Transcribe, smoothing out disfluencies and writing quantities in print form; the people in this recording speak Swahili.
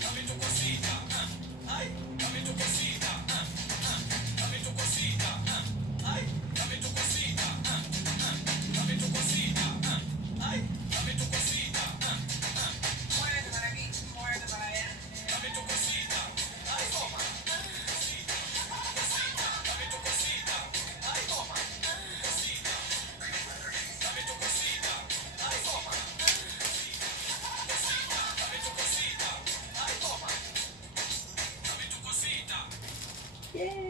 dame tu cosita, ay, dame tu cosita, dame tu cosita, ay, dame tu cosita, dame tu cosita, ay, dame tu cosita, muévete para aquí, muévete para allá, dame tu cosita, ay, toma, cosita, cosita, dame tu cosita, ay, toma, cosita, dame tu cosita, ay, toma, cosita, dame tu cosita, ay, toma, dame tu cosita. Yay!